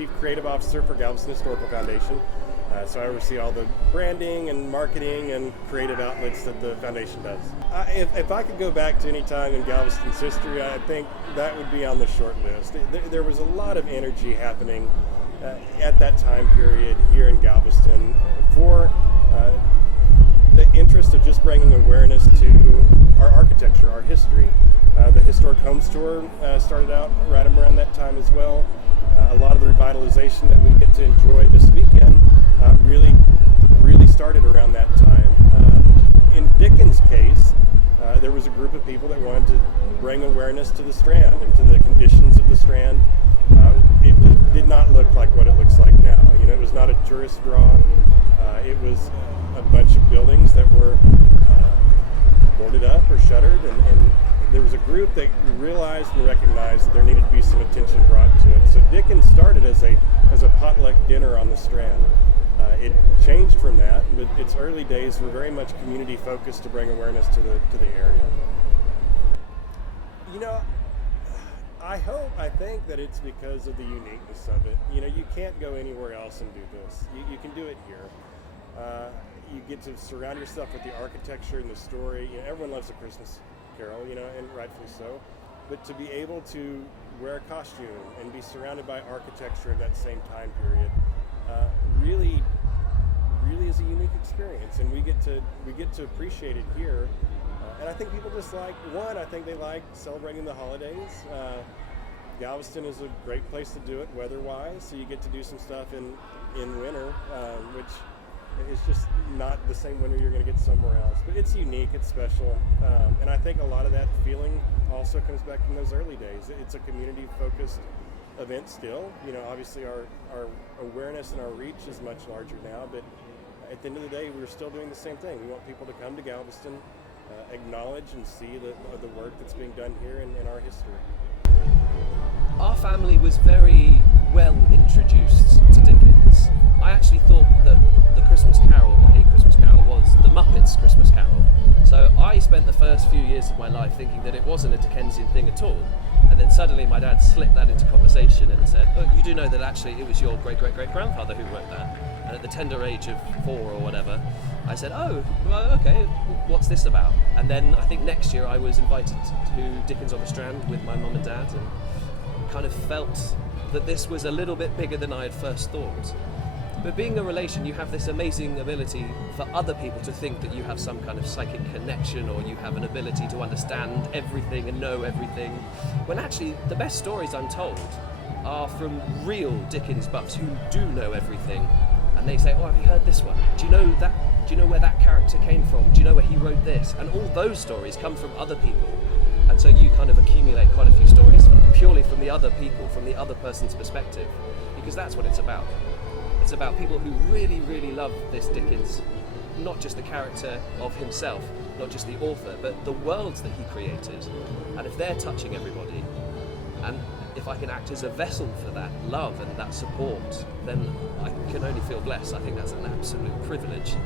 Chief Creative Officer for Galveston Historical Foundation. So I oversee all the branding and marketing and creative outlets that the foundation does. If I could go back to any time in Galveston's history, I think that would be on the short list. There was a lot of energy happening at that time period here in Galveston for the interest of just bringing awareness to our architecture, our history. The Historic Homes Tour started out right around that time as well. A lot of the revitalization that we get to enjoy this weekend really started around that time. In Dickens' case, there was a group of people that wanted to bring awareness to the Strand and to the conditions of the Strand. It did not look like what it looks like now. It was not a tourist draw. It was a bunch of buildings that were boarded up or shuttered, and there was a group that realized and recognized that there needed to be some attention brought to it. So Dickens started as a potluck dinner on the Strand. It changed from that, but its early days were very much community focused to bring awareness to the area. I think that it's because of the uniqueness of it. You can't go anywhere else and do this. You can do it here. You get to surround yourself with the architecture and the story. Everyone loves a Christmas Carol, and rightfully so. But to be able to wear a costume and be surrounded by architecture of that same time period, really is a unique experience, and we get to appreciate it here. And I think people just I think they like celebrating the holidays. Galveston is a great place to do it weather-wise, so you get to do some stuff in winter, which is just not the same winter you're going to get somewhere else. But it's unique, it's special, and I think a lot of that feeling also comes back from those early days. It's a community-focused event still. Obviously our awareness and our reach is much larger now, but at the end of the day, we're still doing the same thing. We want people to come to Galveston, acknowledge and see the work that's being done here in our history. Our family was very well introduced to Dickens. I actually thought that the Christmas Carol, or A Christmas Carol, was the Muppets' Christmas Carol. So I spent the first few years of my life thinking that it wasn't a Dickensian thing at all. And then suddenly my dad slipped that into conversation and said, "Oh, you do know that actually it was your great-great-great-grandfather who wrote that." And at the tender age of 4 or whatever, I said, "Oh, well, okay, what's this about?" And then I think next year I was invited to Dickens on the Strand with my mum and dad, and kind of felt that this was a little bit bigger than I had first thought. But being a relation, you have this amazing ability for other people to think that you have some kind of psychic connection, or you have an ability to understand everything and know everything, when actually the best stories I'm told are from real Dickens buffs who do know everything. And they say, "Oh, have you heard this one? Do you know that? Do you know where that character came from? Do you know where he wrote this?" And all those stories come from other people. And so you kind of accumulate quite a few stories purely from the other people, from the other person's perspective, because that's what it's about. It's about people who really, really love this Dickens, not just the character of himself, not just the author, but the worlds that he created. And if they're touching everybody, and if I can act as a vessel for that love and that support, then I can only feel blessed. I think that's an absolute privilege.